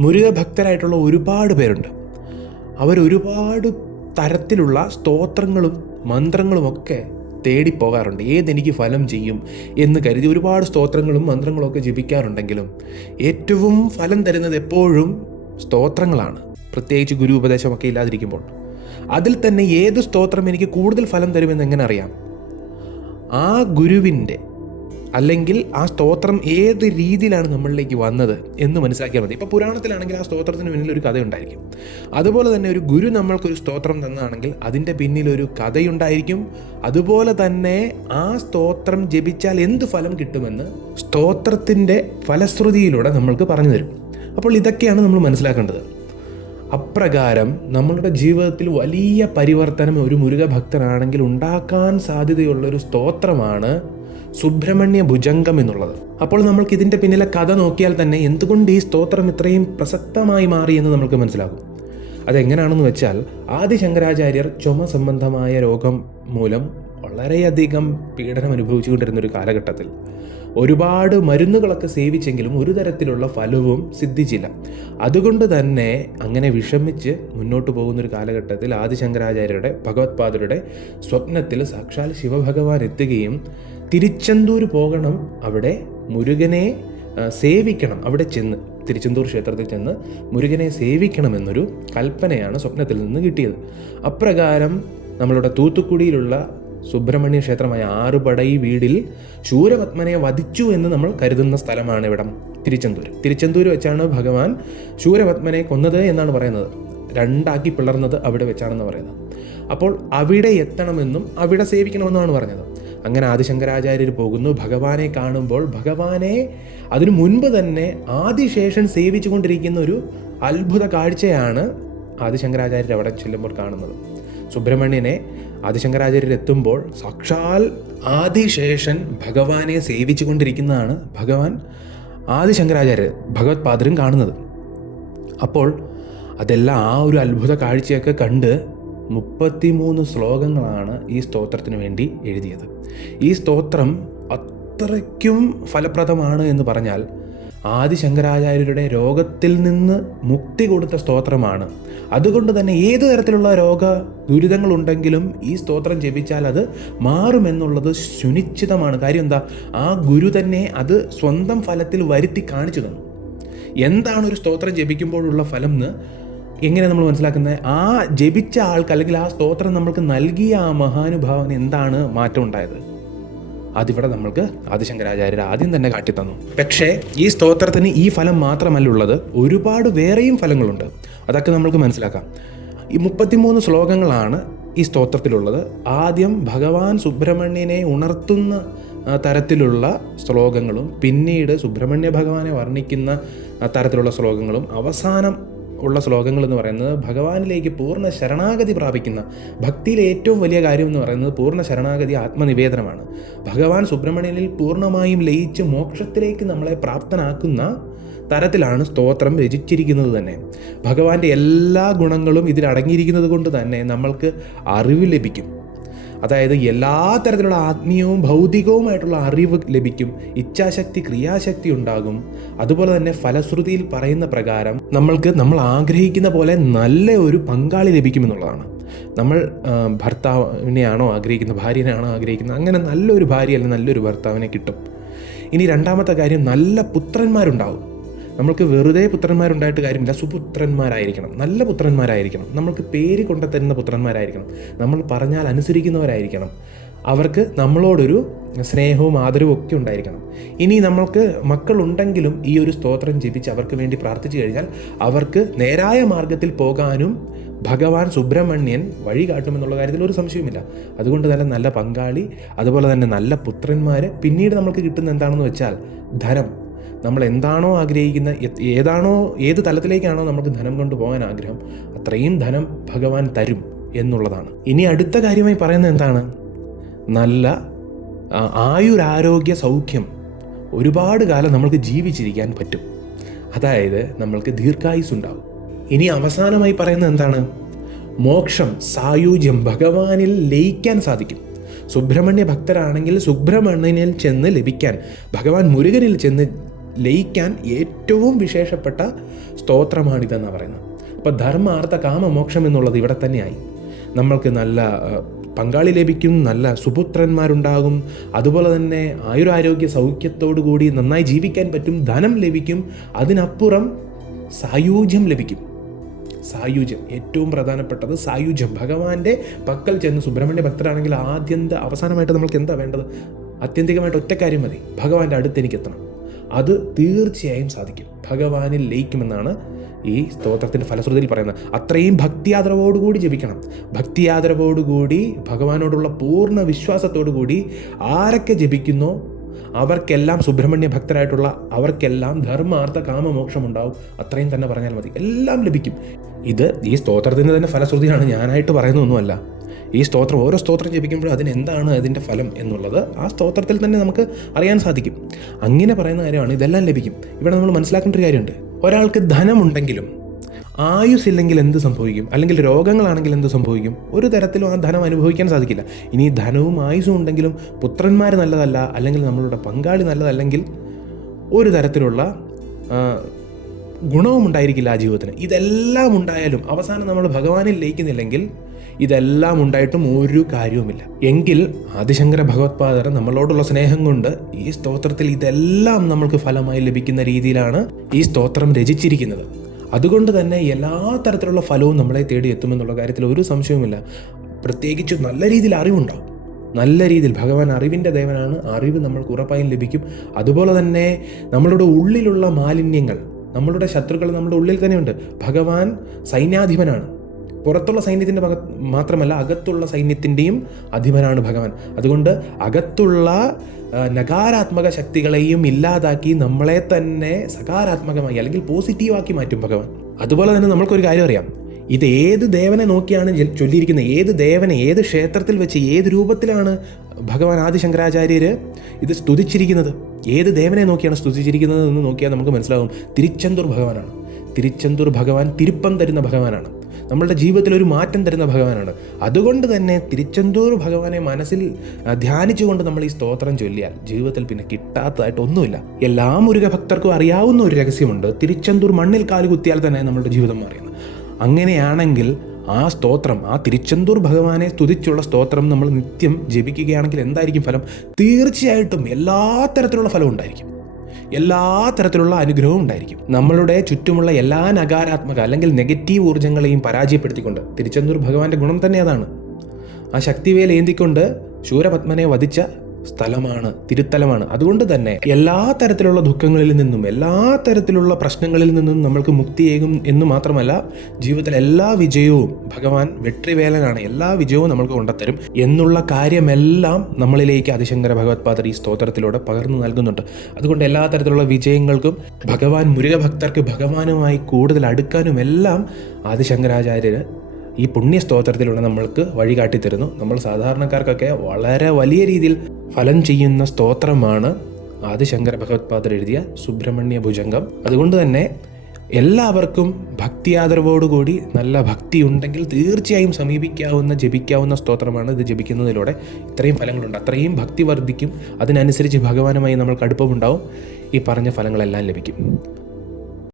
മുരുക ഭക്തരായിട്ടുള്ള ഒരുപാട് പേരുണ്ട്. അവരൊരുപാട് തരത്തിലുള്ള സ്തോത്രങ്ങളും മന്ത്രങ്ങളുമൊക്കെ തേടിപ്പോകാറുണ്ട്. ഏതെനിക്ക് ഫലം ചെയ്യും എന്ന് കരുതി ഒരുപാട് സ്തോത്രങ്ങളും മന്ത്രങ്ങളും ഒക്കെ ജപിക്കാറുണ്ടെങ്കിലും ഏറ്റവും ഫലം തരുന്നത് എപ്പോഴും സ്തോത്രങ്ങളാണ്, പ്രത്യേകിച്ച് ഗുരു ഉപദേശമൊക്കെ ഇല്ലാതിരിക്കുമ്പോൾ. അതിൽ തന്നെ ഏത് സ്തോത്രം എനിക്ക് കൂടുതൽ ഫലം തരുമെന്ന് എങ്ങനെ അറിയാം? ആ ഗുരുവിൻ്റെ അല്ലെങ്കിൽ ആ സ്തോത്രം ഏത് രീതിയിലാണ് നമ്മളിലേക്ക് വന്നത് എന്ന് മനസ്സിലാക്കിയാൽ മതി. ഇപ്പോൾ പുരാണത്തിലാണെങ്കിൽ ആ സ്തോത്രത്തിന് പിന്നിൽ ഒരു കഥയുണ്ടായിരിക്കും. അതുപോലെ തന്നെ ഒരു ഗുരു നമ്മൾക്കൊരു സ്തോത്രം തന്നാണെങ്കിൽ അതിൻ്റെ പിന്നിലൊരു കഥയുണ്ടായിരിക്കും. അതുപോലെ തന്നെ ആ സ്തോത്രം ജപിച്ചാൽ എന്ത് ഫലം കിട്ടുമെന്ന് സ്തോത്രത്തിൻ്റെ ഫലശ്രുതിയിലൂടെ നമ്മൾക്ക് പറഞ്ഞു തരും. അപ്പോൾ ഇതൊക്കെയാണ് നമ്മൾ മനസ്സിലാക്കേണ്ടത്. അപ്രകാരം നമ്മളുടെ ജീവിതത്തിൽ വലിയ പരിവർത്തനം ഒരു മുരുക ഭക്തനാണെങ്കിൽ ഉണ്ടാക്കാൻ സാധ്യതയുള്ളൊരു സ്തോത്രമാണ് സുബ്രഹ്മണ്യ ഭുജംഗം എന്നുള്ളത്. അപ്പോൾ നമ്മൾക്ക് ഇതിൻ്റെ പിന്നിലെ കഥ നോക്കിയാൽ തന്നെ എന്തുകൊണ്ട് ഈ സ്തോത്രം ഇത്രയും പ്രസക്തമായി മാറി എന്ന് നമുക്ക് മനസ്സിലാകും. അതെങ്ങനെയാണെന്ന് വെച്ചാൽ, ആദി ശങ്കരാചാര്യർ ചുമ സംബന്ധമായ രോഗം മൂലം വളരെയധികം പീഡനം അനുഭവിച്ചുകൊണ്ടിരുന്നൊരു കാലഘട്ടത്തിൽ ഒരുപാട് മരുന്നുകളൊക്കെ സേവിച്ചെങ്കിലും ഒരു തരത്തിലുള്ള ഫലവും സിദ്ധിച്ചില്ല. അതുകൊണ്ട് തന്നെ അങ്ങനെ വിഷമിച്ച് മുന്നോട്ട് പോകുന്നൊരു കാലഘട്ടത്തിൽ ആദിശങ്കരാചാര്യരുടെ ഭഗവത്പാദരുടെ സ്വപ്നത്തിൽ സാക്ഷാൽ ശിവഭഗവാൻ എത്തുകയും തിരുച്ചെന്തൂർ പോകണം, അവിടെ മുരുകനെ സേവിക്കണം, അവിടെ ചെന്ന് തിരുച്ചെന്തൂർ ക്ഷേത്രത്തിൽ ചെന്ന് മുരുകനെ സേവിക്കണമെന്നൊരു കൽപ്പനയാണ് സ്വപ്നത്തിൽ നിന്ന് കിട്ടിയത്. അപ്രകാരം നമ്മളുടെ തൂത്തുക്കുടിയിലുള്ള സുബ്രഹ്മണ്യ ക്ഷേത്രമായ ആറുപടൈ വീടിൽ ശൂരപത്മനെ വധിച്ചു എന്ന് നമ്മൾ കരുതുന്ന സ്ഥലമാണ് ഇവിടം തിരുച്ചെന്തൂർ. തിരുച്ചെന്തൂർ വെച്ചാണ് ഭഗവാൻ ശൂരപത്മനെ കൊന്നത് എന്നാണ് പറയുന്നത്. രണ്ടാക്കി പിളർന്നത് അവിടെ വെച്ചാണെന്ന് പറയുന്നത്. അപ്പോൾ അവിടെ എത്തണമെന്നും അവിടെ സേവിക്കണമെന്നുമാണ് പറഞ്ഞത്. അങ്ങനെ ആദിശങ്കരാചാര്യർ പോകുന്നു. ഭഗവാനെ കാണുമ്പോൾ ഭഗവാനെ അതിനു മുൻപ് തന്നെ ആദിശേഷൻ സേവിച്ചു കൊണ്ടിരിക്കുന്ന ഒരു അത്ഭുത കാഴ്ചയാണ് ആദിശങ്കരാചാര്യർ അവിടെ ചെല്ലുമ്പോൾ കാണുന്നത്. സുബ്രഹ്മണ്യനെ ആദിശങ്കരാചാര്യർ എത്തുമ്പോൾ സാക്ഷാൽ ആദിശേഷൻ ഭഗവാനെ സേവിച്ചു കൊണ്ടിരിക്കുന്നതാണ് ഭഗവാൻ ആദിശങ്കരാചാര്യർ ഭഗവത്പാദരും കാണുന്നത്. അപ്പോൾ അതെല്ലാം ആ ഒരു അത്ഭുത കാഴ്ചയൊക്കെ കണ്ട് 33 ശ്ലോകങ്ങളാണ് ഈ സ്തോത്രത്തിന് വേണ്ടി എഴുതിയത്. ഈ സ്തോത്രം അത്രയ്ക്കും ഫലപ്രദമാണ് എന്ന് പറഞ്ഞാൽ ആദിശങ്കരാചാര്യരുടെ രോഗത്തിൽ നിന്ന് മുക്തി കൊടുത്ത സ്തോത്രമാണ്. അതുകൊണ്ട് തന്നെ ഏതു തരത്തിലുള്ള രോഗ ദുരിതങ്ങളുണ്ടെങ്കിലും ഈ സ്തോത്രം ജപിച്ചാൽ അത് മാറുമെന്നുള്ളത് സുനിശ്ചിതമാണ്. കാര്യം എന്താ? ആ ഗുരു തന്നെ അത് സ്വന്തം ഫലത്തിൽ വരുത്തി കാണിച്ചു തന്നു. എന്താണ് ഒരു സ്തോത്രം ജപിക്കുമ്പോഴുള്ള ഫലം എന്ന് എങ്ങനെ നമ്മൾ മനസ്സിലാക്കുന്നത്? ആ ജപിച്ച ആൾക്ക് അല്ലെങ്കിൽ ആ സ്തോത്രം നമ്മൾക്ക് നൽകിയ ആ മഹാനുഭാവന് എന്താണ് മാറ്റം ഉണ്ടായത്? അതിവിടെ നമ്മൾക്ക് ആദിശങ്കരാചാര്യർ ആദ്യം തന്നെ കാട്ടിത്തന്നു. പക്ഷേ ഈ സ്തോത്രത്തിന് ഈ ഫലം മാത്രമല്ല ഉള്ളത്, ഒരുപാട് വേറെയും ഫലങ്ങളുണ്ട്. അതൊക്കെ നമ്മൾക്ക് മനസ്സിലാക്കാം. ഈ 33 ശ്ലോകങ്ങളാണ് ഈ സ്തോത്രത്തിലുള്ളത്. ആദ്യം ഭഗവാൻ സുബ്രഹ്മണ്യനെ ഉണർത്തുന്ന തരത്തിലുള്ള ശ്ലോകങ്ങളും, പിന്നീട് സുബ്രഹ്മണ്യ ഭഗവാനെ വർണ്ണിക്കുന്ന തരത്തിലുള്ള ശ്ലോകങ്ങളും, അവസാനം ഉള്ള ശ്ലോകങ്ങൾ എന്ന് പറയുന്നത് ഭഗവാനിലേക്ക് പൂർണ്ണ ശരണാഗതി പ്രാപിക്കുന്ന, ഭക്തിയിലെ ഏറ്റവും വലിയ കാര്യം എന്ന് പറയുന്നത് പൂർണ്ണ ശരണാഗതി, ആത്മനിവേദനമാണ്. ഭഗവാൻ സുബ്രഹ്മണ്യനിൽ പൂർണ്ണമായും ലയിച്ച് മോക്ഷത്തിലേക്ക് നമ്മളെ പ്രാപ്തനാക്കുന്ന തരത്തിലാണ് സ്തോത്രം രചിച്ചിരിക്കുന്നത് തന്നെ. ഭഗവാന്റെ എല്ലാ ഗുണങ്ങളും ഇതിൽ അടങ്ങിയിരിക്കുന്നത് കൊണ്ട് തന്നെ നമ്മൾക്ക് അറിവ് ലഭിക്കും. അതായത് എല്ലാ തരത്തിലുള്ള ആത്മീയവും ഭൗതികവുമായിട്ടുള്ള അറിവ് ലഭിക്കും. ഇച്ഛാശക്തി, ക്രിയാശക്തി ഉണ്ടാകും. അതുപോലെ തന്നെ ഫലശ്രുതിയിൽ പറയുന്ന പ്രകാരം നമ്മൾ ആഗ്രഹിക്കുന്ന പോലെ നല്ല ഒരു പങ്കാളി ലഭിക്കുമെന്നുള്ളതാണ്. നമ്മൾ ഭർത്താവിനെയാണോ ആഗ്രഹിക്കുന്നത്, ഭാര്യനെയാണോ ആഗ്രഹിക്കുന്നത്, അങ്ങനെ നല്ലൊരു ഭാര്യ അല്ലെങ്കിൽ നല്ലൊരു ഭർത്താവിനെ കിട്ടും. ഇനി രണ്ടാമത്തെ കാര്യം, നല്ല പുത്രന്മാരുണ്ടാവും. നമ്മൾക്ക് വെറുതെ പുത്രന്മാരുണ്ടായിട്ട് കാര്യമില്ല, സുപുത്രന്മാരായിരിക്കണം, നല്ല പുത്രന്മാരായിരിക്കണം, നമ്മൾക്ക് പേര് കൊണ്ടുതരുന്ന പുത്രന്മാരായിരിക്കണം, നമ്മൾ പറഞ്ഞാൽ അനുസരിക്കുന്നവരായിരിക്കണം, അവർക്ക് നമ്മളോടൊരു സ്നേഹവും ആദരവും ഒക്കെ ഉണ്ടായിരിക്കണം. ഇനി നമ്മൾക്ക് മക്കളുണ്ടെങ്കിലും ഈ ഒരു സ്തോത്രം ജപിച്ച് അവർക്ക് വേണ്ടി പ്രാർത്ഥിച്ചു കഴിഞ്ഞാൽ അവർക്ക് നേരായ മാർഗത്തിൽ പോകാനും ഭഗവാൻ സുബ്രഹ്മണ്യൻ വഴി കാട്ടുമെന്നുള്ള കാര്യത്തിൽ ഒരു സംശയവുമില്ല. അതുകൊണ്ട് തന്നെ നല്ല പങ്കാളി, അതുപോലെ തന്നെ നല്ല പുത്രന്മാർ. പിന്നീട് നമ്മൾക്ക് കിട്ടുന്ന എന്താണെന്ന് വെച്ചാൽ ധനം. നമ്മൾ എന്താണോ ആഗ്രഹിക്കുന്ന, ഏത് തലത്തിലേക്കാണോ നമുക്ക് ധനം കൊണ്ടുപോകാൻ ആഗ്രഹം, അത്രയും ധനം ഭഗവാൻ തരും എന്നുള്ളതാണ്. ഇനി അടുത്ത കാര്യമായി പറയുന്നത് എന്താണ്? നല്ല ആയുരാരോഗ്യ സൗഖ്യം, ഒരുപാട് കാലം നമ്മൾക്ക് ജീവിച്ചിരിക്കാൻ പറ്റും. അതായത് നമ്മൾക്ക് ദീർഘായുസ് ഉണ്ടാവും. ഇനി അവസാനമായി പറയുന്നത് എന്താണ്? മോക്ഷം, സായുജ്യം, ഭഗവാനിൽ ലയിക്കാൻ സാധിക്കും. സുബ്രഹ്മണ്യ ഭക്തരാണെങ്കിൽ സുബ്രഹ്മണ്യനിൽ ചെന്ന് ലഭിക്കാൻ, ഭഗവാൻ മുരുകനിൽ ചെന്ന് ലയിക്കാൻ ഏറ്റവും വിശേഷപ്പെട്ട സ്തോത്രമാണിതെന്നാണ് പറയുന്നത്. അപ്പോൾ ധർമ്മ അർത്ഥ കാമ മോക്ഷം എന്നുള്ളത് ഇവിടെ തന്നെയായി. നമ്മൾക്ക് നല്ല പങ്കാളി ലഭിക്കും, നല്ല സുപുത്രന്മാരുണ്ടാകും, അതുപോലെ തന്നെ ആയുരാരോഗ്യ സൗഖ്യത്തോടു കൂടി നന്നായി ജീവിക്കാൻ പറ്റും, ധനം ലഭിക്കും, അതിനപ്പുറം സായുജ്യം ലഭിക്കും. സായുജ്യം, ഏറ്റവും പ്രധാനപ്പെട്ടത് സായുജ്യം. ഭഗവാന്റെ പക്കൽ ചെന്ന് സുബ്രഹ്മണ്യ ഭക്തരാണെങ്കിൽ അവസാനമായിട്ട് നമ്മൾക്ക് എന്താ വേണ്ടത്? ആത്യന്തികമായിട്ട് ഒറ്റ കാര്യം മതി, ഭഗവാന്റെ അടുത്ത് എനിക്കെത്തണം. അത് തീർച്ചയായും സാധിക്കും, ഭഗവാനിൽ ലയിക്കുമെന്നാണ് ഈ സ്തോത്രത്തിൻ്റെ ഫലശ്രുതിയിൽ പറയുന്നത്. അത്രയും ഭക്തിയാദരവോടുകൂടി ജപിക്കണം. ഭക്തിയാദരവോടുകൂടി ഭഗവാനോടുള്ള പൂർണ്ണ വിശ്വാസത്തോടു കൂടി ആരൊക്കെ ജപിക്കുന്നോ അവർക്കെല്ലാം, സുബ്രഹ്മണ്യ ഭക്തരായിട്ടുള്ള അവർക്കെല്ലാം ധർമ്മാർത്ഥ കാമമോക്ഷം ഉണ്ടാവും. അത്രയും തന്നെ പറഞ്ഞാൽ മതി, എല്ലാം ലഭിക്കും. ഇത് ഈ സ്തോത്രത്തിൻ്റെ തന്നെ ഫലശ്രുതിയാണ്, ഞാനായിട്ട് പറയുന്നതൊന്നുമല്ല. ഈ സ്തോത്രം, ഓരോ സ്തോത്രം ജപിക്കുമ്പോഴും അതിനെന്താണ് അതിൻ്റെ ഫലം എന്നുള്ളത് ആ സ്തോത്രത്തിൽ തന്നെ നമുക്ക് അറിയാൻ സാധിക്കും. അങ്ങനെ പറയുന്ന കാര്യമാണ് ഇതെല്ലാം ലഭിക്കും. ഇവിടെ നമ്മൾ മനസ്സിലാക്കേണ്ട ഒരു കാര്യമുണ്ട്. ഒരാൾക്ക് ധനമുണ്ടെങ്കിലും ആയുസ്സില്ലെങ്കിൽ എന്ത് സംഭവിക്കും? അല്ലെങ്കിൽ രോഗങ്ങളാണെങ്കിൽ എന്ത് സംഭവിക്കും? ഒരു തരത്തിലും ആ ധനം അനുഭവിക്കാൻ സാധിക്കില്ല. ഇനി ധനവും ആയുസ്സും ഉണ്ടെങ്കിലും പുത്രന്മാർ നല്ലതല്ല, അല്ലെങ്കിൽ നമ്മളുടെ പങ്കാളി നല്ലതല്ലെങ്കിൽ ഒരു തരത്തിലുള്ള ഗുണവും ഉണ്ടായിരിക്കില്ല ആ ജീവിതത്തിന്. ഇതെല്ലാം ഉണ്ടായാലും അവസാനം നമ്മൾ ഭഗവാനിൽ ലയിക്കുന്നില്ലെങ്കിൽ ഇതെല്ലാം ഉണ്ടായിട്ടും ഒരു കാര്യവുമില്ല. എങ്കിൽ ആദിശങ്കര ഭഗവത്പാദർ നമ്മളോടുള്ള സ്നേഹം കൊണ്ട് ഈ സ്തോത്രത്തിൽ ഇതെല്ലാം നമ്മൾക്ക് ഫലമായി ലഭിക്കുന്ന രീതിയിലാണ് ഈ സ്തോത്രം രചിച്ചിരിക്കുന്നത്. അതുകൊണ്ട് തന്നെ എല്ലാ തരത്തിലുള്ള ഫലവും നമ്മളെ തേടി എത്തുമെന്നുള്ള കാര്യത്തിൽ ഒരു സംശയവുമില്ല. പ്രത്യേകിച്ച് നല്ല രീതിയിൽ അറിവുണ്ടാവും. നല്ല രീതിയിൽ ഭഗവാൻ അറിവിൻ്റെ ദേവനാണ്, അറിവ് നമ്മൾക്ക് ഉറപ്പായും ലഭിക്കും. അതുപോലെ തന്നെ നമ്മളുടെ ഉള്ളിലുള്ള മാലിന്യങ്ങൾ, നമ്മളുടെ ശത്രുക്കൾ നമ്മുടെ ഉള്ളിൽ തന്നെയുണ്ട്. ഭഗവാൻ സൈന്യാധിപനാണ്. പുറത്തുള്ള സൈന്യത്തിൻ്റെ മാത്രമല്ല, അകത്തുള്ള സൈന്യത്തിൻ്റെയും അധിപനാണ് ഭഗവാൻ. അതുകൊണ്ട് അകത്തുള്ള നകാരാത്മക ശക്തികളെയും ഇല്ലാതാക്കി നമ്മളെ തന്നെ സകാരാത്മകമായി അല്ലെങ്കിൽ പോസിറ്റീവാക്കി മാറ്റും ഭഗവാൻ. അതുപോലെ തന്നെ നമ്മൾക്കൊരു കാര്യം അറിയാം, ഇത് ഏത് ദേവനെ നോക്കിയാണ് ചൊല്ലിയിരിക്കുന്നത്, ഏത് ദേവനെ, ഏത് ക്ഷേത്രത്തിൽ വെച്ച്, ഏത് രൂപത്തിലാണ് ഭഗവാൻ ആദിശങ്കരാചാര്യർ ഇത് സ്തുതിച്ചിരിക്കുന്നത്, ഏത് ദേവനെ നോക്കിയാണ് സ്തുതിച്ചിരിക്കുന്നത് എന്ന് നോക്കിയാൽ നമുക്ക് മനസ്സിലാകും. തിരുച്ചെന്തൂർ ഭഗവാനാണ്. തിരുച്ചെന്തൂർ ഭഗവാൻ തിരുപ്പം തരുന്ന ഭഗവാനാണ്, നമ്മളുടെ ജീവിതത്തിൽ ഒരു മാറ്റം തരുന്ന ഭഗവാനാണ്. അതുകൊണ്ട് തന്നെ തിരുച്ചെന്തൂർ ഭഗവാനെ മനസ്സിൽ ധ്യാനിച്ചുകൊണ്ട് നമ്മൾ ഈ സ്തോത്രം ചൊല്ലിയാൽ ജീവിതത്തിൽ പിന്നെ കിട്ടാത്തതായിട്ട് ഒന്നുമില്ല. എല്ലാ മുരുക ഭക്തർക്കും അറിയാവുന്ന ഒരു രഹസ്യമുണ്ട്, തിരുച്ചെന്തൂർ മണ്ണിൽ കാലുകുത്തിയാൽ തന്നെ നമ്മളുടെ ജീവിതം മാറിയെന്ന്. അങ്ങനെയാണെങ്കിൽ ആ സ്തോത്രം, ആ തിരുച്ചെന്തൂർ ഭഗവാനെ സ്തുതിച്ചുള്ള സ്തോത്രം നമ്മൾ നിത്യം ജപിക്കുകയാണെങ്കിൽ എന്തായിരിക്കും ഫലം? തീർച്ചയായിട്ടും എല്ലാ തരത്തിലുള്ള ഫലവും ഉണ്ടായിരിക്കും, എല്ലാ തരത്തിലുള്ള അനുഗ്രഹവും ഉണ്ടായിരിക്കും. നമ്മളുടെ ചുറ്റുമുള്ള എല്ലാ നകാരാത്മക അല്ലെങ്കിൽ നെഗറ്റീവ് ഊർജ്ജങ്ങളെയും പരാജയപ്പെടുത്തിക്കൊണ്ട്, തിരുച്ചെന്തൂർ ഭഗവാന്റെ ഗുണം തന്നെ അതാണ്, ആ ശക്തിവേൽ ഏന്തിക്കൊണ്ട് ശൂരപത്മനെ വധിച്ച സ്ഥലമാണ്, തിരുത്തലമാണ്. അതുകൊണ്ട് തന്നെ എല്ലാ തരത്തിലുള്ള ദുഃഖങ്ങളിൽ നിന്നും, എല്ലാ തരത്തിലുള്ള പ്രശ്നങ്ങളിൽ നിന്നും നമ്മൾക്ക് മുക്തിയേകും എന്ന് മാത്രമല്ല, ജീവിതത്തിൽ എല്ലാ വിജയവും ഭഗവാൻ വെട്രിവേലനാണ്, എല്ലാ വിജയവും നമ്മൾക്ക് കൊണ്ടുത്തരും എന്നുള്ള കാര്യമെല്ലാം നമ്മളിലേക്ക് ആദിശങ്കര ഭഗവത്പാദർ ഈ സ്തോത്രത്തിലൂടെ പകർന്നു നൽകുന്നുണ്ട്. അതുകൊണ്ട് എല്ലാ തരത്തിലുള്ള വിജയങ്ങൾക്കും ഭഗവാൻ, മുരുക ഭക്തർക്ക് ഭഗവാനുമായി കൂടുതൽ അടുക്കാനും എല്ലാം ആദിശങ്കരാചാര്യർ ഈ പുണ്യ സ്തോത്രത്തിലൂടെ നമ്മൾക്ക് വഴികാട്ടി തരുന്നു. നമ്മൾ സാധാരണക്കാർക്കൊക്കെ വളരെ വലിയ രീതിയിൽ ഫലം ചെയ്യുന്ന സ്തോത്രമാണ് ആദിശങ്കര ഭഗവത്പാദർ എഴുതിയ സുബ്രഹ്മണ്യ ഭുജംഗം. അതുകൊണ്ട് തന്നെ എല്ലാവർക്കും ഭക്തിയാദരവോടുകൂടി നല്ല ഭക്തി ഉണ്ടെങ്കിൽ തീർച്ചയായും സമീപിക്കാവുന്ന, ജപിക്കാവുന്ന സ്തോത്രമാണ്. ഇത് ജപിക്കുന്നതിലൂടെ ഇത്രയും ഫലങ്ങളുണ്ട്, അത്രയും ഭക്തി വർദ്ധിക്കും, അതിനനുസരിച്ച് ഭഗവാനുമായി നമ്മൾക്ക് അടുപ്പമുണ്ടാവും, ഈ പറഞ്ഞ ഫലങ്ങളെല്ലാം ലഭിക്കും.